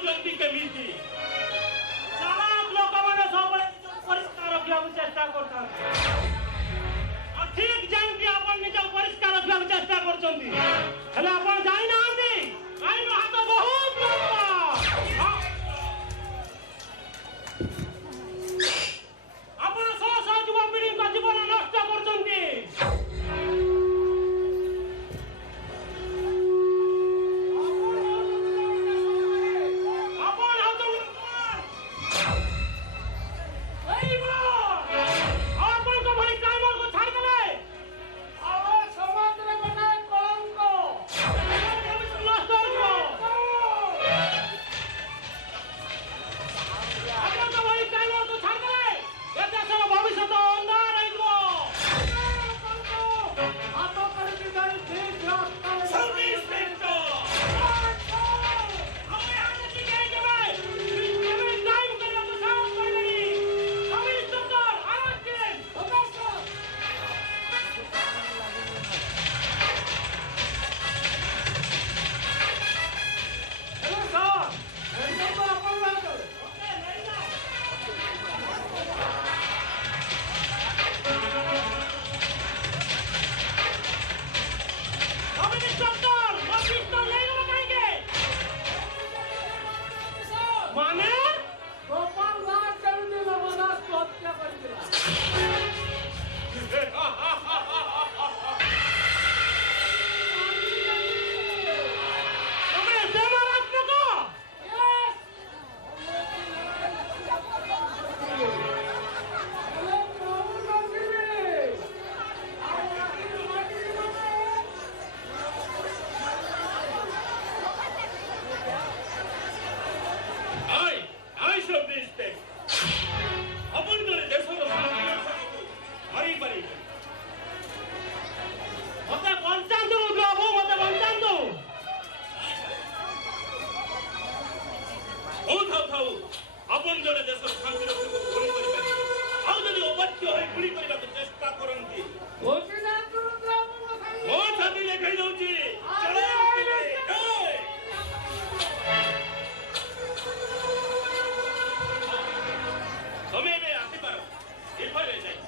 ପାରୁଛନ୍ତି କେମିତି? ଚାଲାକ ଲୋକମାନେ ସବୁବେଳେ ପରିଷ୍କାର ରଖିବାକୁ ଚେଷ୍ଟା କରୁଥାନ୍ତି। ଆଉ ଠିକ ଯେମିତି ଆପଣ ନିଜକୁ ପରିଷ୍କାର ରଖିବାକୁ ଚେଷ୍ଟା କରୁଛନ୍ତି, ହେଲେ ଆପଣ ଜାଣିନାହାନ୍ତି ଆଇନ ହାତ ବହୁତ ଲମ୍ବା। ଆପଣ ଶହ ଶହ ଯୁବପିଢ଼ିଙ୍କ ଜୀବନ ନଷ୍ଟ କରୁଛନ୍ତି। আপন জনে দেশের শান্তি রক্ষাকে গুলি করিপারে ଆଉ ଯଦି ଅବାଧ୍ୟ ହୋଇ ଗୁଳି କରିବାକୁ ଚେଷ୍ଟା କରନ୍ତି ମୋ ଛାତି ଦେଖାଇ ଦଉଛି। ତମେ ଏବେ ଆସିପାର ନିର୍ଭୟରେ ଯାଇ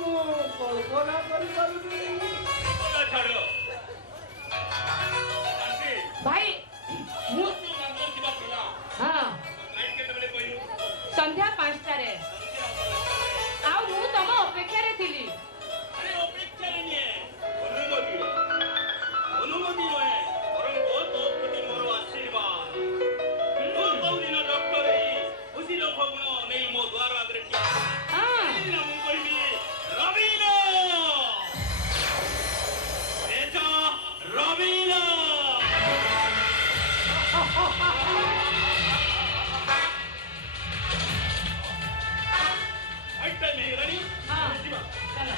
ମୁଁ କଳ୍ପନା କରିପାରୁନି। କଥା ଛାଡ଼ ଶାନ୍ତି ଭାଇ ମୁଁ ତୁ ମନ୍ଦିର ଯିବା ଥିଲା ହଁ ଲାଇଟ୍ କେତେବେଳେ କହିଲୁ ସନ୍ଧ୍ୟା 5টাରେ ଆଉ ମୁଁ ତମ ଅପେକ୍ଷାରେ ଥିଲି। ଆରେ ଅପେକ୍ଷାରେ ନିଏ ଅନୁମତି ନୁହେଁ ବରଂ ତୋ ପ୍ରତି ମୋର ଆଶୀର୍ବାଦ ତୁ ସବୁଦିନ ଡକ୍ଟର ହେଇ ଖୁସିର ଫଗୁଣ ନେଇ ମୋ ଦ୍ୱାର ଆଗରେ ଠିଆ ହଁ ନା ମୁଁ କହିବି ରବିନ ଏଟା ରବିନ ଆଇଟା ନେଇ ରାଣୀ ହଁ ଯିବା ଚାଲ